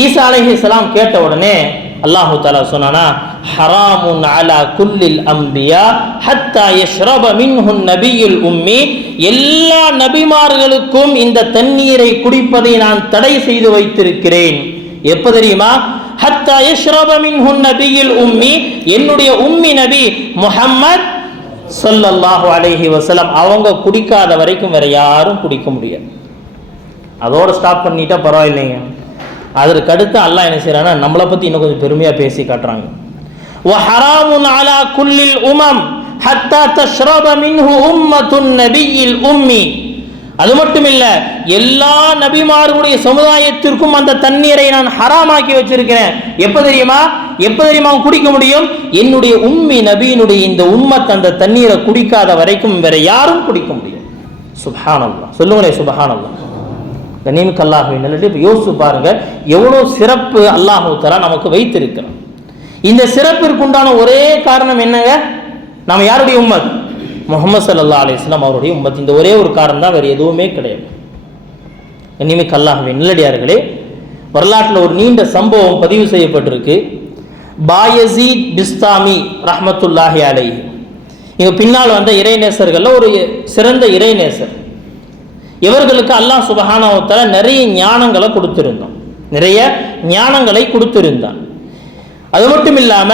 ஈசா அலைஹிஸ்ஸலாம் கேட்ட உடனே அல்லாஹு தஆலா சொன்னானா, ஹராமுன் அலா குல்லில் அம்பியா ஹத்தா யஷ்ரப மின்ஹு நபியுல் உம்மி, எல்லா நபிமார்களுக்கும் இந்த தண்ணீரை குடிப்பதை நான் தடை செய்து வைத்திருக்கிறேன். எப்ப தெரியுமா? ஹத்தா யஷ்ரப மின்ஹு நபியுல் உம்மி, என்னுடைய உம்மி நபி முஹம்மத் ஸல்லல்லாஹு அலைஹி வஸல்லம் அவங்க குடிக்காத வரைக்கும் வேற யாரும் குடிக்க முடியாது. அதோட ஸ்டாப் பண்ணிட்டா பரவாயில்லைங்க. அதற்கு அடுத்து அல்லாஹ் என்ன செய்யறானா, நம்மளை பத்தி இன்னும் கொஞ்சம் பெருமையா பேசி காட்டுறாங்க. வ ஹராமுன் அலா குல்லில் உமம் ஹத்தா தஷ்ரப மின்ஹு உம்மத்துன் நபியில் உம்மி, அது மட்டும் இல்ல, எல்லா நபிமார்களுடைய சமுதாயத்திற்கும் அந்த தண்ணீரை நான் ஹராமாக்கி வச்சிருக்கிறேன். எப்ப தெரியுமா குடிக்க முடியும்? என்னுடைய உம்மி நபியினுடைய இந்த உம்மத் அந்த தண்ணீரை குடிக்காத வரைக்கும் வேற யாரும் குடிக்க முடியும். சுப்ஹானல்லாஹ், சொல்லுங்களேன் சுப்ஹானல்லாஹ். கண்ணியமிக்க அல்லாஹ்வின் நல்லடியார்களே, யோசிச்சு பாருங்க எவ்வளவு சிறப்பு அல்லாஹ் தஆலா நமக்கு வைத்திருக்கிறான். இந்த சிறப்பிற்கு உண்டான ஒரே காரணம் என்னங்க? நாம யாருடைய உம்மத்? முஹம்மது ஸல்லல்லாஹு அலைஹி வஸல்லம் அவருடைய உம்மத். இந்த ஒரே ஒரு காரணம் தான், வேற எதுவுமே கிடையாது. கண்ணியமிக்க அல்லாஹ்வின் நல்லடியார்களே, வரலாற்றில் ஒரு நீண்ட சம்பவம் பதிவு செய்யப்பட்டிருக்கு. பாயஸீத் பிஸ்தாமி ரஹ்மத்துல்லாஹி அலைஹி, இவங்க பின்னால் வந்த இறைநேசர்கள்ல ஒரு சிறந்த இறைநேசர். இவர்களுக்கு அல்லாஹ் சுப்ஹானஹு வ தஆலா நிறைய ஞானங்களை கொடுத்திருந்தான். அது மட்டும் இல்லாம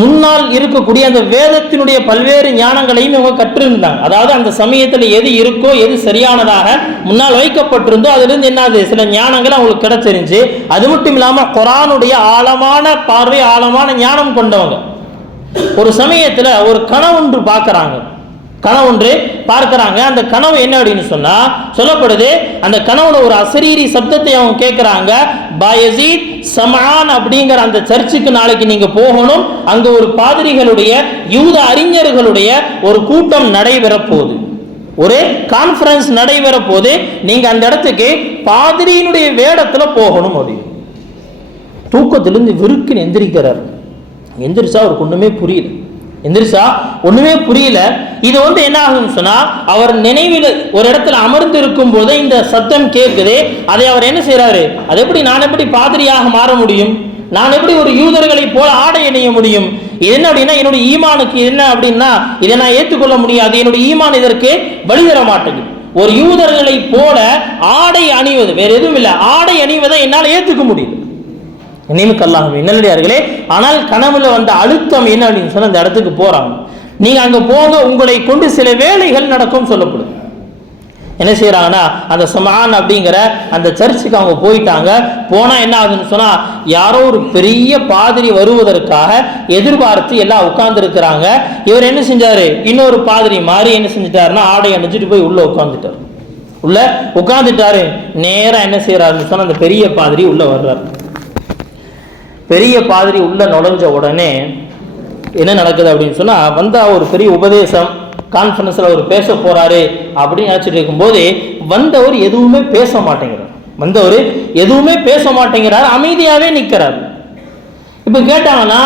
முன்னால் இருக்கக்கூடிய அந்த வேதத்தினுடைய பல்வேறு ஞானங்களையும் இவங்க கற்றிருந்தாங்க. அதாவது அந்த சமயத்தில் எது இருக்கோ, எது சரியானதாக முன்னால் வைக்கப்பட்டிருந்தோ அதிலிருந்து என்னது சில ஞானங்கள் அவங்களுக்கு கிடைச்சிருந்துச்சு. அது மட்டும் இல்லாம குர்ஆனுடைய ஆழமான பார்வை, ஆழமான ஞானம் கொண்டவங்க. ஒரு சமயத்துல ஒரு கனவொன்று பார்க்கறாங்க. அந்த கனவு என்ன அப்படின்னு சொன்னா சொல்லப்படுது, அந்த கனவுல ஒரு அசரீரி சப்தத்தை அவங்க கேட்கிறாங்க. பாயஸீத் சம்ஆன் அப்படிங்கிற அந்த சர்ச்சுக்கு நாளைக்கு நீங்க போகணும், அங்க ஒரு பாதிரிகளுடைய யூத அறிஞர்களுடைய ஒரு கூட்டம் நடைபெற போகுது, ஒரு கான்ஃபரன்ஸ் நடைபெற போது, நீங்க அந்த இடத்துக்கு பாதிரியினுடைய வேடத்துல போகணும் அப்படின்னு. தூக்கத்திலிருந்து விருக்குன்னு எந்திரிச்சா அவருக்கு ஒண்ணுமே புரியல. இது என்ன ஆகும்னு சொன்னா, அவர் நினைவில் ஒரு இடத்துல அமர்ந்து இருக்கும் போது இந்த சத்தம் கேட்குது. அதை அவர் என்ன செய்யறாரு, அது எப்படி நான் எப்படி பாதிரியாக மாற முடியும், நான் எப்படி ஒரு யூதர்களை போல ஆடை அணிய முடியும், இது என்ன அப்படின்னா என்னுடைய ஈமானுக்கு என்ன அப்படின்னா இதை நான் ஏற்றுக்கொள்ள முடியாது, என்னுடைய ஈமான் இதற்கு வழி தர மாட்டேங்குது. ஒரு யூதர்களை போல ஆடை அணிவது, வேற எதுவும் இல்லை, ஆடை அணிவதை என்னால் ஏற்றுக்க முடியும். நல்லடியார்களே, ஆனால் கனவுல வந்த அழுத்தம் என்ன அப்படின்னு சொன்னா, அந்த இடத்துக்கு போறாங்க. நீங்க அங்க போங்க, உங்களை கொண்டு சில வேலைகள் நடக்கும் சொல்லப்படுது. என்ன செய்யறாங்கன்னா, அந்த சம்ஆன் அப்படிங்கிற அந்த சர்ச்சுக்கு அவங்க போயிட்டாங்க. போனா என்ன ஆகுதுன்னு சொன்னா, யாரோ ஒரு பெரிய பாதிரி வருவதற்காக எதிர்பார்த்து எல்லாம் உட்கார்ந்து இருக்கிறாங்க. இவர் என்ன செஞ்சாரு, இன்னொரு பாதிரி மாதிரி என்ன செஞ்சிட்டாருன்னா ஆடை அணிஞ்சிட்டு போய் உள்ள உட்கார்ந்துட்டாரு. நேரா என்ன செய்யறாருன்னு சொன்னா, அந்த பெரிய பாதிரி உள்ள வர்றாரு. பெரிய பாதிரி உள்ள நுழைஞ்ச உடனே என்ன நடக்குது அப்படின்னு சொன்னா, வந்தா ஒரு பெரிய உபதேசம் கான்ஃபரன்ஸ்ல அவர் பேச போறாரு அப்படின்னு நினைச்சிட்டு இருக்கும்போது வந்தவர் எதுவுமே பேச மாட்டேங்கிறார், அமைதியாவே நிற்கிறார். இப்ப கேட்டாங்கன்னா,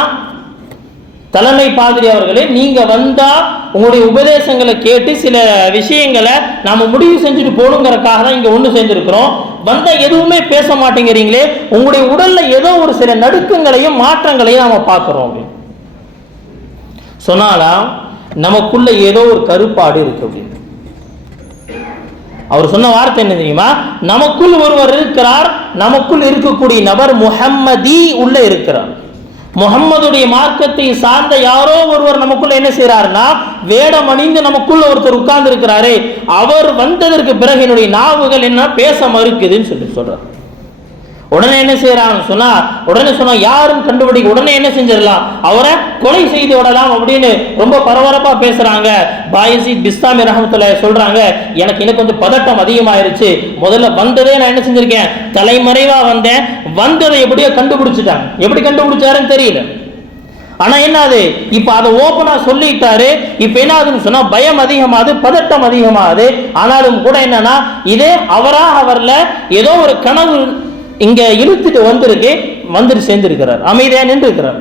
தலைமை பாதிரி அவர்களே, நீங்க வந்தா உங்களுடைய உபதேசங்களை கேட்டு சில விஷயங்களை நாம முடிவு செஞ்சுட்டு போகணுங்கிறதுக்காக தான் இங்க ஒன்று சேர்ந்திருக்கிறோம். வந்தா எதுவுமே பேச மாட்டேங்கிறீங்களே, உங்களுடைய உடல்ல ஏதோ ஒரு சில நடுக்கங்களையும் மாற்றங்களையும் நாம பார்க்கிறோம் அப்படின்னு சொன்னாலாம், நமக்குள்ள ஏதோ ஒரு கருப்பாடு இருக்கு அப்படின்னு. அவர் சொன்ன வார்த்தை என்ன தெரியுமா, நமக்குள் ஒருவர் இருக்கிறார், நமக்குள் இருக்கக்கூடிய நபர் முஹம்மதி உள்ள இருக்கிறார். முஹம்மதுடைய மார்க்கத்தை சார்ந்த யாரோ ஒருவர் நமக்குள்ள என்ன செய்யறாருன்னா, வேடம் அணிந்து நமக்குள்ள ஒருத்தர் உட்கார்ந்து இருக்கிறாரு. அவர் வந்ததற்கு பிறகு என்னுடைய நாவுகள் என்ன பேச மறுக்குதுன்னு சொல்றார். உடனே என்ன செய்யறான்னு சொன்னா, யாரும் கண்டுபிடிக்க உடனே என்ன செஞ்சிடலாம், அவரை கொலை செய்து விடலாம் அப்படின்னு ரொம்ப பரபரப்பா பேசுறாங்க. பாயஸீத் பிஸ்தாமி ரஹ்மத்துல்லாஹி சொல்றாங்க, எனக்கு கொஞ்சம் பதட்டம் அதிகமாயிருச்சு. முதல்ல வந்ததே நான் என்ன செஞ்சிருக்கேன், தலைமறைவா வந்தேன். வந்ததை எப்படியோ கண்டுபிடிச்சிட்டாங்க. எப்படி கண்டுபிடிச்சாருன்னு தெரியல. ஆனா என்னது, இப்ப அதை ஓபனா சொல்லிட்டாரு. இப்ப என்ன ஆகுதுன்னு சொன்னா, பயம் அதிகமாகுது, பதட்டம் அதிகமாகுது. ஆனாலும் கூட என்னன்னா, இதே அவராக வரல, ஏதோ ஒரு கனவு இங்க இழுத்துட்டு வந்துட்டு சேர்ந்திருக்கிறார், அமைதியா நின்று இருக்கிறார்.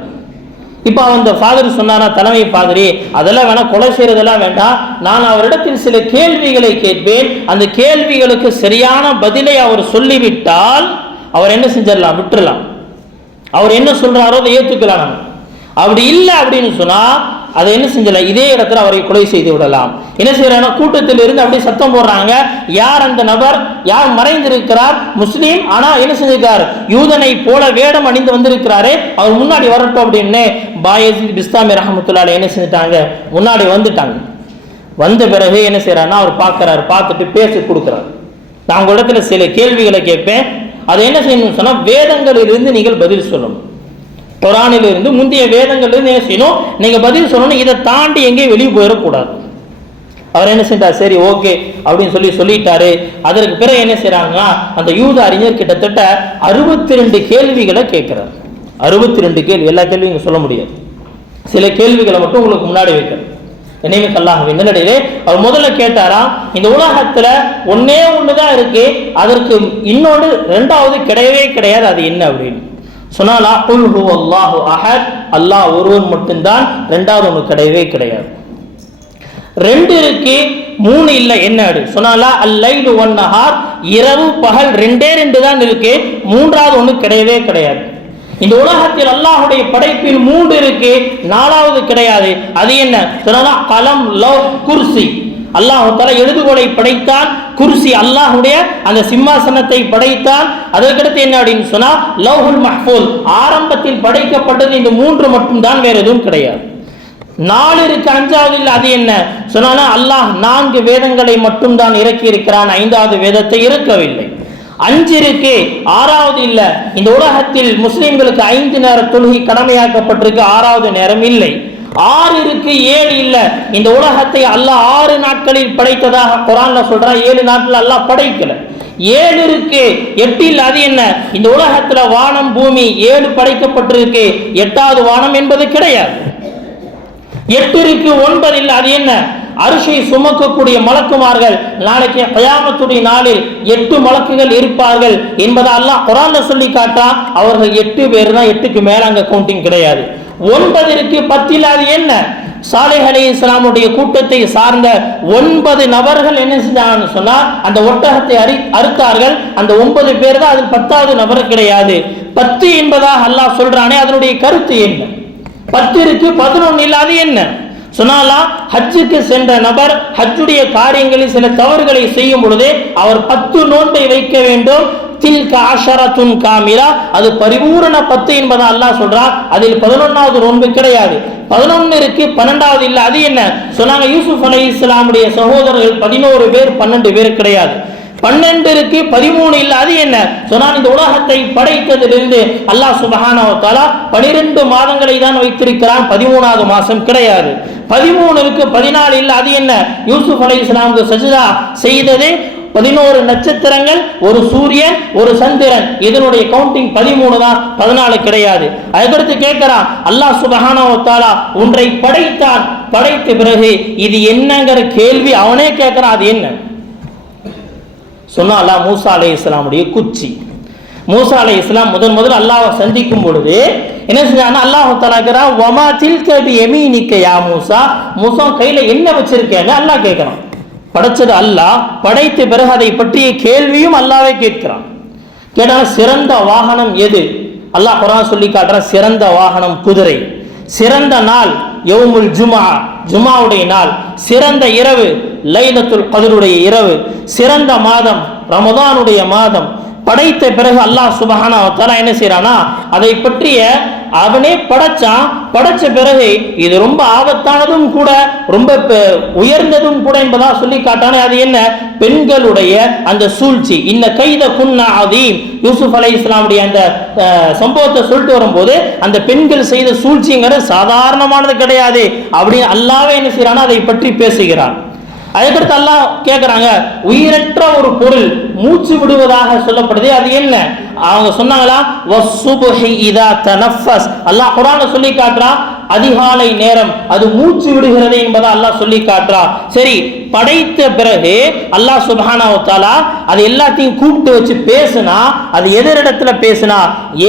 இப்ப அந்த ஃபாதர் சொன்னாரா, தலைமை பாதிரி, அதெல்லாம் வேணா, கொலை செய்யறதெல்லாம் வேண்டாம், நான் அவரிடத்தில் சில கேள்விகளை கேட்பேன், அந்த கேள்விகளுக்கு சரியான பதிலை அவர் சொல்லிவிட்டால் அவர் என்ன செஞ்சிடலாம், விட்டுறலாம். அவர் என்ன சொல்றாரோ அதை ஏற்றுக்கலாம் நம்ம. அப்படி இல்லை அப்படின்னு சொன்னா அதை என்ன செஞ்சல, இதே இடத்துல அவரை கொலை செய்து விடலாம். என்ன செய்யறாங்க, கூட்டத்தில் இருந்து அப்படியே சத்தம் போடுறாங்க, யார் அந்த நபர், யார் மறைந்திருக்கிறார், முஸ்லீம் ஆனா என்ன செஞ்சிருக்கார், யூதனை போல வேடம் அணிந்து வந்திருக்கிறாரே, அவர் முன்னாடி வரட்டும் அப்படின்னு பாயஸித் பிஸ்தாமி ரஹ்மத்துல்லாஹி என்ன செஞ்சிட்டாங்க, முன்னாடி வந்துட்டாங்க. வந்த பிறகு என்ன செய்யறாருன்னா அவர் பார்க்கிறாரு, பார்த்துட்டு பேசி கொடுக்குறாரு. நான் உங்களிடத்துல சில கேள்விகளை கேட்பேன், அதை என்ன செய்யணும்னு சொன்னா வேதங்களிலிருந்து நீங்கள் பதில் சொல்லணும். குர்ஆனிலிருந்து முந்தைய வேதங்களிலிருந்து என்ன செய்யணும், நீங்க பதில் சொல்லணும். இதை தாண்டி எங்கேயும் வெளியே போயிடக்கூடாது. அவர் என்ன செஞ்சார், சரி ஓகே அப்படின்னு சொல்லிட்டாரு. அதற்கு பிறகு என்ன செய்யறாங்க, அந்த யூத அறிஞர் கிட்டத்தட்ட 62 கேள்விகளை கேட்கிறார். 62 கேள்வி, எல்லா கேள்வியும் சொல்ல முடியாது, சில கேள்விகளை மட்டும் உங்களுக்கு முன்னாடி வைக்கிறேன். நினைவுக்கு அல்லாஹ்வின் நல்லடியாரே, அவர் முதல்ல கேட்டாரா, இந்த உலகத்துல ஒன்னே ஒண்ணுதான் இருக்கு, அதற்கு இன்னொன்று ரெண்டாவது கிடையவே கிடையாது, அது என்ன அப்படின்னு சொன்னாலா, குல் ஹுவல்லாஹு அஹத், அல்லாஹ் ஒருவன் மட்டும்தான், ரெண்டாவது ஒன்று கிடையவே கிடையாது. 2 இருக்கு 3 இல்லை, என்ன சொன்னாலா, அல்லைலு வன்னஹார், இரவு பகல் 2 தான் இருக்கு, மூன்றாவது ஒன்று கிடையவே கிடையாது. இந்த உலகத்தில் அல்லாஹுடைய படைப்பில் 3 இருக்கு, 4வது கிடையாது. அது என்ன சொன்னா, கலம் லவ் குர்சி. அல்லாஹ் தஆலா எழுதுகோலை படைத்தான், குர்சி அல்லாஹுடைய அந்த சிம்மாசனத்தை படைத்தான். அதற்கடுத்து என்ன அப்படின்னு சொன்னா லவ்ஹுல் மஹ்ஃபூஸ், ஆரம்பத்தில் படைக்கப்பட்டது இந்த 3 மட்டும் தான், வேற எதுவும் கிடையாது. 4 இருக்கு, 5வது இல்லை. அது என்ன சொன்னா, அல்லாஹ் 4 வேதங்களை மட்டும் தான் இறக்கி இருக்கிறான், 5வது வேதத்தை இறக்கவில்லை. 5 இருக்கு, 6வது இல்ல. இந்த உலகத்தில் முஸ்லிம்களுக்கு 5 நேர தொழுகை கடமையாக்கப்பட்டிருக்கு, 6வது நேரம் இல்லை. 6 இருக்கு, 7 இல்ல. இந்த உலகத்தை அல்லாஹ் 6 நாட்களில் படைத்ததாக குர்ஆன்ல சொல்றான், 7 நாட்கள் அல்லாஹ் படைக்கல. 7 இருக்கு, 8 இல்ல. அது என்ன, இந்த உலகத்துல வானம் பூமி 7 படைக்கப்பட்டிருக்கு, 8வது வானம் என்பது கிடையாது. 8 இருக்கு, 9 இல்ல. அது என்ன, அரிசை சுமக்கக்கூடிய மலக்குமார்கள் நாளைக்கு கியாமத்துடைய நாளில் 8 மலக்குகள் இருப்பார்கள் என்பதை அல்லாஹ் குர்ஆன்ல சொல்லி காட்டா. அவர்கள் 8 பேர் தான், 8க்கு மேல அங்க கவுண்டிங் கிடையாது. 9 இருக்கு, 10 இல்ல. அது என்ன, சாலிஹ் அலைஹிஸ்ஸலாமுடைய கூட்டத்தை சார்ந்த 9 நபர்கள் என்ன செஞ்சாங்கன்னு சொன்னா அந்த ஒட்டகத்தை அறுத்தார்கள். அந்த 9 பேர் தான், அதில் 10வது நபர் கிடையாது. 10 என்பதாக அல்லாஹ் சொல்றானே, அதனுடைய கருத்து என்ன? 10 இருக்கு, 11 இல்ல. அது என்ன சொன்னாலா, ஹஜ்ஜுக்கு சென்ற நபர் ஹஜ்ஜுடைய காரியங்களில் சில தவறுகளை செய்யும் பொழுது அவர் 10 நோன்பை வைக்க வேண்டும். தில்க அஷரத்துன் காமிலா, அது பரிபூரண 10 என்பதை அல்லாஹ் சொல்றான். அதில் 11வது நோன்பு கிடையாது. 11 இருக்கு, 12வது இல்ல. அது என்ன சொன்னாங்க, யூசுப் அலைஹிஸ்ஸலாமுடைய சகோதரர்கள் 11 பேர், 12 பேர் கிடையாது. 12 இருக்கு, 13 இல்ல. அது என்ன சொன்னா, இந்த உலகத்தை படைத்ததிலிருந்து அல்லாஹ் சுப்ஹானஹு வ தஆலா 12 மாதங்களை தான் வைத்திருக்கிறான், 13வது மாசம் கிடையாது. 13 இருக்கு, 14 இல்ல. அது என்ன, யூசுப் அலைஹிஸ்ஸலாமுக்கு சஜ்தா செய்தது 11 நட்சத்திரங்கள், ஒரு சூரியன், ஒரு சந்திரன், இதனுடைய கவுண்டிங் 13 தான், 14 கிடையாது. அதுக்கடுத்து கேட்கிறான் அல்லாஹ் சுப்ஹானஹு வ தஆலா ஒன்றை படைத்தான், படைத்த பிறகு இது என்னங்கிற கேள்வி அவனே கேட்கிறான். அது என்ன சொன்னா, அல்லாஹ் மூசா அலைஹிஸ்ஸலாமுடைய குச்சி. மூசா அலைஹிஸ்ஸலாம் முதல் அல்லாஹ்வை சந்திக்கும் பொழுது என்ன செஞ்சானா, அல்லாஹ் தஆலா கேக்குறான், வமா தில்க பியமீனிக யா மூசா, மூசா கையில என்ன வச்சிருக்கேன்னு அல்லாஹ் கேட்கிறான். படைச்சது அல்லாஹ், படைத்த பிறகு அதை பற்றிய கேள்வியும் அல்லாஹ்வே கேட்கிறான். கேட்டான சிறந்த வாகனம் எது? அல்லாஹ் குர்ஆன் சொல்லி காட்டுறான், சிறந்த வாகனம் குதிரை. சிறந்த நாள் யௌமுல் ஜும்ஆ, ஜும்ஆவுடைய நாள். சிறந்த இரவு லைலத்துல் கத்ருடைய இரவு. சிறந்த மாதம் ரமதானுடைய மாதம். படைத்த பிறகு அல்லாஹ் சுப்ஹானஹு வ தஆலா என்ன செய்யறானா, அதை பற்றிய அவனே படைச்சான். படைச்ச பிறகு இது ரொம்ப ஆபத்தானதும் கூட, ரொம்ப உயர்ந்ததும் கூட என்பதா சொல்லி காட்டானே. அது என்ன, பெண்களுடைய அந்த சூழ்ச்சி. இந்த கைத குன்னா அதீம், யூசுப் அலைஹிஸ்ஸலாமுடைய அந்த சம்பவத்தை சொல்லிட்டு வரும்போது அந்த பெண்கள் செய்த சூழ்ச்சிங்கிறது சாதாரணமானது கிடையாது அப்படின்னு அல்லாஹ்வே என்ன செய்யறானா அதை பற்றி பேசுகிறான். அதுக்கடுத்து அல்லாஹ் கேட்கிறாங்க, உயிரற்ற ஒரு பொருள் மூச்சு விடுவதாக சொல்லப்படுது, அது என்ன? அவங்க சொன்னாங்களா, வஸ்ஸுப்ஹி இதா தனஃபஸ். அல்லாஹ் குர்ஆன்ல சொல்லி காட்டுறான், அதிகாலை நேரம் அது மூச்சு விடுகிறது என்பதை அல்லாஹ் சொல்லி காட்டுறான். சரி, படைத்த பிறகு அல்லாஹ் சுப்ஹானஹு வ தஆலா அது எல்லாத்தையும் கூப்பிட்டு வச்சு பேசினா அது எதிரிடத்துல பேசினா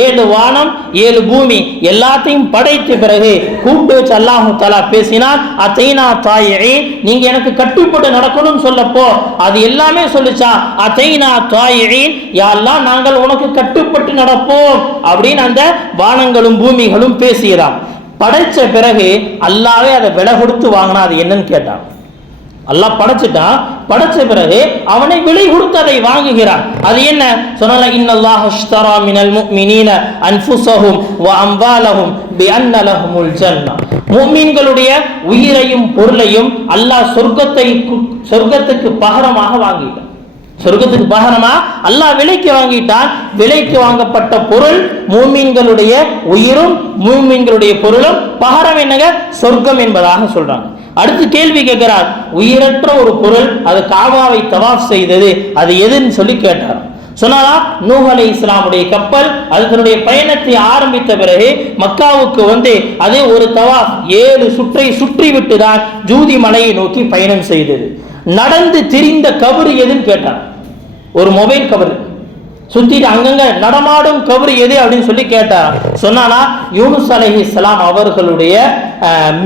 7 வானம் 7 பூமி எல்லாத்தையும் படைத்த பிறகு கூப்பிட்டு வச்சு அல்லாஹ் தஆலா பேசினான். அதைனா தாயிஇ, நீங்க எனக்கு கட்டுப்பட்டு நடக்கணும்னு சொல்லப்போ அது எல்லாமே சொல்லுச்சா அதைனா தாயிஇ, யா அல்லாஹ் நாங்கள் உனக்கு கட்டுப்பட்டு நடப்போம் அப்படின்னு அந்த வானங்களும் பூமிகளும் பேசியதாம். படைச்ச பிறகு அல்லாஹ்வே அதை விலை கொடுத்து வாங்கினா அது என்னன்னு கேட்டான். அல்லாஹ் படைச்சிட்டான், படைச்ச பிறகு அவனை விலை கொடுத்து அதை வாங்குகிறான். அது என்ன சொன்னால, இன்னல்லாஹ் அஷ்தரா மினல் முஃமினீன அன்ஃபுஸஹும் வ அம்வாலஹும் பிஅன்ன லஹுமுல் ஜன்னah. முஃமின்களுடைய உயிரையும் பொருளையும் அல்லாஹ் சொர்க்கத்துக்கு பகரமாக வாங்கிட்டான். சொர்க்கத்துக்கு பகரமா அல்லாஹ் விலைக்கு வாங்கிட்டான். விலைக்கு வாங்கப்பட்ட பொருள் மூமின்களுடைய உயிரும் மூமின்களுடைய பொருளும் பகரம் என்னங்க சொர்க்கம் என்பதாக சொல்றாங்க. அடுத்து கேள்வி கேட்கிறார், உயிரற்ற ஒரு பொருள் அது காபாவை தவாஃப் செய்தது, அது எதுன்னு சொல்லி கேட்டார். சொன்னாரா, நூஹ் அலைஹிஸ்ஸலாமுடைய கப்பல் அது தன்னுடைய பயணத்தை ஆரம்பித்த பிறகு மக்காவுக்கு வந்து அதே ஒரு தவாஃப் 7 சுற்றை சுற்றி விட்டுதான் ஜூதி மலையை நோக்கி பயணம் செய்தது. நடந்து திரிந்த கபரு எதுன்னு கேட்டார். ஒரு மொபைல் கபரு சுத்திட்டு அங்கங்க நடமாடும் கபரு எது அப்படின்னு சொல்லி கேட்டார். சொன்னானா, யூனுஸ் அலைஹிஸ்ஸலாம் அவர்களுடைய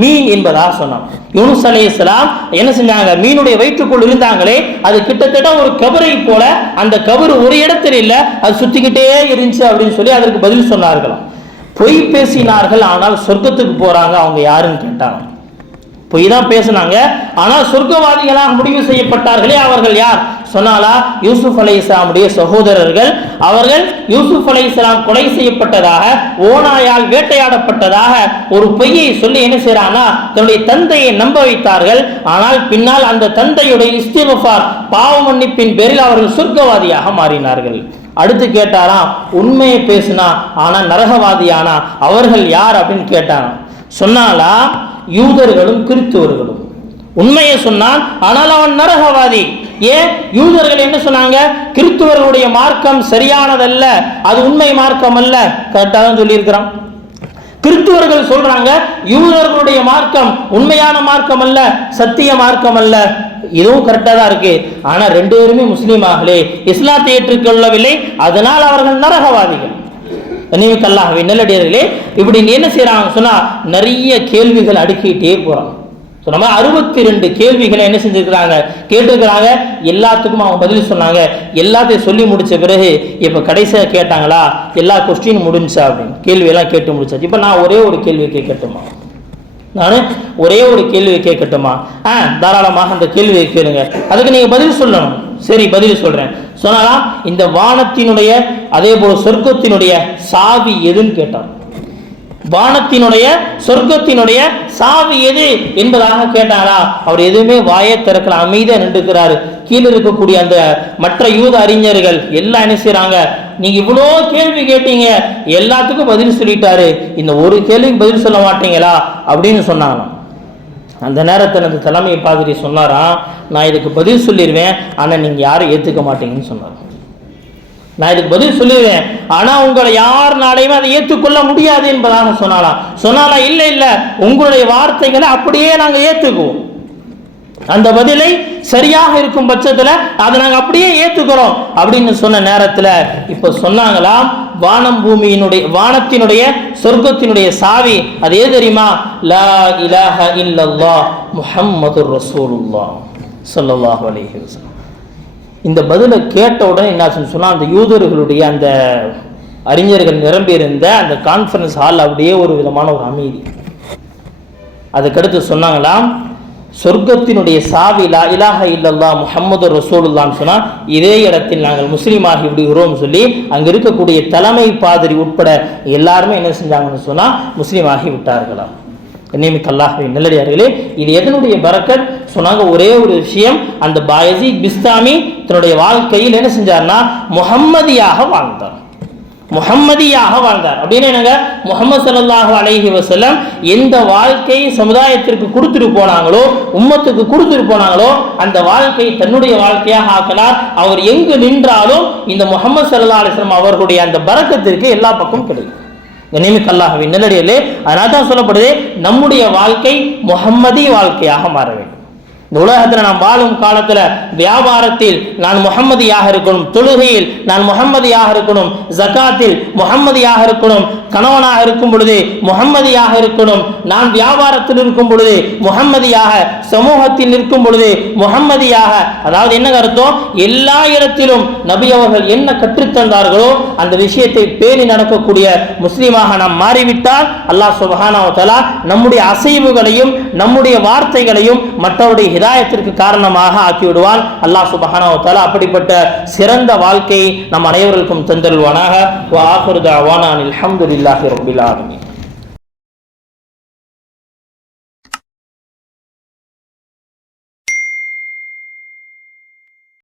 மீன் என்பதாக சொன்னான். யூனுஸ் அலைஹிஸ்ஸலாம் என்ன செஞ்சாங்க, மீனுடைய வயிற்றுக்குள் இருந்தாங்களே அது கிட்டத்தட்ட ஒரு கபரை போல, அந்த கபரு ஒரு இடத்துல இல்ல, அது சுத்திக்கிட்டே இருந்துச்சு அப்படின்னு சொல்லி அதற்கு பதில் சொன்னார்களாம். பொய் பேசினார்கள், ஆனால் சொர்க்கத்துக்கு போறாங்க. அவங்க யாருன்னு கேட்டாங்க. பொய் தான் பேசினாங்க, ஆனால் சொர்க்கவாதிகளாக முடிவு செய்யப்பட்டார்களே அவர்கள் யார் சொன்னாலா, யூசுப் அலைஹிஸ்ஸலாமுடைய சகோதரர்கள். அவர்கள் யூசுப் அலைஹிஸ்ஸலாம் கொலை செய்யப்பட்டதாக, ஓநாயால் வேட்டையாடப்பட்டதாக ஒரு பொய்யை சொல்லி என்ன செய்யறாங்கன்னா தன்னுடைய தந்தையை நம்ப வைத்தார்கள். ஆனால் பின்னால் அந்த தந்தையுடைய இஸ்திக்ஃபார் பாவ மன்னிப்பின் பேரில் அவர்கள் சொர்க்கவாதியாக மாறினார்கள். அடுத்து கேட்டாராம், உண்மையை பேசினா ஆனா நரகவாதியானா அவர்கள் யார் அப்படின்னு கேட்டாங்க. சொன்னாலா, யூதர்களும் கிறிஸ்துவர்களும். உண்மையை சொன்னான், ஆனால் அவன் நரகவாதி. ஏன்? யூதர்கள் என்ன சொன்னாங்க, கிறிஸ்துவர்களுடைய மார்க்கம் சரியானதல்ல, அது உண்மை மார்க்கம் அல்ல. கரெக்டாக தான் சொல்லி இருக்கிறான். கிறிஸ்துவர்கள் சொல்றாங்க யூதர்களுடைய மார்க்கம் உண்மையான மார்க்கம் அல்ல, சத்திய மார்க்கம் அல்ல. இதுவும் கரெக்டா தான் இருக்கு. ஆனா 2 பேருமே முஸ்லீம் ஆகலே, இஸ்லாத்தை ஏற்றுக்கொள்ளவில்லை, அதனால் அவர்கள் நரகவாதிகள். அல்லாஹ்வே நல்லடியார்களே, இப்படி என்ன செய்யறாங்க சொன்னா நிறைய கேள்விகள் அடுக்கிட்டே போறாங்க. நம்ம 62 கேள்விகளை என்ன செஞ்சிருக்கிறாங்க, கேட்டிருக்கிறாங்க. எல்லாத்துக்கும் அவங்க பதில் சொன்னாங்க. எல்லாத்தையும் சொல்லி முடிச்ச பிறகு இப்ப கடைசியா கேட்டாங்களா, எல்லா கொஸ்டின் முடிஞ்சா அப்படின்னு கேள்வி எல்லாம் கேட்டு முடிச்சாச்சு. இப்ப நான் ஒரே ஒரு கேள்வி கேட்கட்டுமா? நான் ஒரே ஒரு கேள்வி கேட்கட்டுமா? தாராளமாக அந்த கேள்வியை கேளுங்க, அதுக்கு நீங்க பதில் சொல்லணும். சரி, பதில் சொல்றேன். சொன்னாலாம், இந்த வானத்தினுடைய அதே போல சொர்க்கத்தினுடைய சாவி எதுன்னு கேட்டார். வானத்தினுடைய சொர்க்கத்தினுடைய சாவி எது என்பதாக கேட்டாரா, அவர் எதுவுமே வாயை திறக்கல, அமைதியா நின்றுக்கிறாரு. கீழே இருக்கக்கூடிய அந்த மற்ற யூத அறிஞர்கள் எல்லாம் என்ன செய்யறாங்க, நீங்க இவ்வளோ கேள்வி கேட்டீங்க, எல்லாத்துக்கும் பதில் சொல்லிட்டாரு, இந்த ஒரு கேள்விக்கு பதில் சொல்ல மாட்டீங்களா அப்படின்னு சொன்னாங்களாம். அந்த நேரத்தில் அந்த தலைமை பாதிரி சொன்னாராம், நான் இதுக்கு பதில் சொல்லிடுவேன், ஆனா நீங்க யாரும் ஏத்துக்க மாட்டீங்கன்னு சொன்னார். நான் இதுக்கு பதில் சொல்லிடுவேன், ஆனா உங்களை யாருனாலையுமே அதை ஏற்றுக்கொள்ள முடியாது என்பதாக சொன்னாலா, இல்ல இல்ல, உங்களுடைய வார்த்தைகளை அப்படியே நாங்க ஏத்துக்குவோம், அந்த பதிலை சரியாக இருக்கும் பட்சத்துல அதை நாங்க அப்படியே ஏத்துக்கிறோம் அப்படின்னு சொன்ன நேரத்துல இப்ப சொன்னாங்களாம், வானத்தினுடைய சொர்க்கத்தினுடைய சாவி அது எது தெரியுமா? லா இலாஹ இல்லல்லாஹ் முஹம்மதுர் ரசூலுல்லாஹ் ஸல்லல்லாஹு அலைஹி வஸல்லம். இந்த பதிலை கேட்ட உடனே என்ன சொன்னா, அந்த யூதர்களுடைய அந்த அறிஞர்கள் நிரம்பி இருந்த அந்த கான்ஃபரன்ஸ் ஹால் அப்படியே ஒரு விதமான ஒரு அமைதி. அதுக்கடுத்து சொன்னாங்களாம், சொர்க்கத்தினுடைய சாவி லா இலாஹ இல்லல்லாஹ் முஹம்மது ரசூலுல்லாஹ்னு சொன்னா இதே இடத்தில் நாங்கள் முஸ்லீமாகி விடுகிறோம் சொல்லி அங்க இருக்கக்கூடிய தலைமை பாதிரி உட்பட எல்லாருமே என்ன செஞ்சாங்கன்னு சொன்னா முஸ்லீமாகி விட்டார்களாம். அல்லாஹ்வின் நல்லடியார்களே, இது எதனுடைய பரக்கத் சொன்னாங்க? ஒரே ஒரு விஷயம், அந்த பாயஸீத் பிஸ்தாமி தன்னுடைய வாழ்க்கையில் என்ன செஞ்சார்னா முஹம்மதியாக வாழ்ந்தார். முஹம்மதியாக வாழ்ந்தார் அப்படின்னு என்னங்க, முஹம்மது ஸல்லல்லாஹு அலைஹி வஸல்லம் எந்த வாழ்க்கையை சமுதாயத்திற்கு கொடுத்துட்டு போனாங்களோ, உம்மத்துக்கு கொடுத்துட்டு போனாங்களோ, அந்த வாழ்க்கையை தன்னுடைய வாழ்க்கையாக ஆக்கினார். அவர் எங்கு நின்றாலும் இந்த முஹம்மது ஸல்லல்லாஹு அலைஹி வஸல்லம் அவர்களுடைய அந்த பரக்கத்திற்கு எல்லா பக்கமும் கிடைக்கும். கண்ணியமிக்க அல்லாஹ்வின் நல்லடியார்களே, அதனால தான் சொல்லப்படுது நம்முடைய வாழ்க்கை முஹம்மதி வாழ்க்கையாக மாற வேண்டும். இந்த உலகத்தில் நாம் வாழும் காலத்தில் வியாபாரத்தில் நான் முஹம்மதியாக இருக்கணும், தொழுகையில் நான் முஹம்மதியாக இருக்கணும், ஜகாத்தில் முஹம்மதியாக இருக்கணும், கணவனாக இருக்கும் பொழுது முஹம்மதியாக இருக்கணும், நான் வியாபாரத்தில் இருக்கும் பொழுது முஹம்மதியாக, சமூகத்தில் நிற்கும் பொழுது முஹம்மதியாக. அதாவது என்ன அர்த்தம்? எல்லா இடத்திலும் நபி அவர்கள் என்ன கற்றுத்தந்தார்களோ அந்த விஷயத்தை பேணி நடக்கக்கூடிய முஸ்லீமாக நாம் மாறிவிட்டால் அல்லாஹ் சுப்ஹானஹு வ தஆலா நம்முடைய அசைவுகளையும் நம்முடைய வார்த்தைகளையும் மற்றவருடைய ஹிதாயத்திற்கு காரணமாக ஆக்கிவிடுவான். அல்லாஹ் சுப்ஹானஹு வ தஆலா அப்படிப்பட்ட சிறந்த வாழ்க்கையை நம் அனைவருக்கும் தந்தருள்வானாக. வ ஆகிரு தஅவானா அல்ஹம்துலில்லாஹி ரப்பில் ஆலமீன்.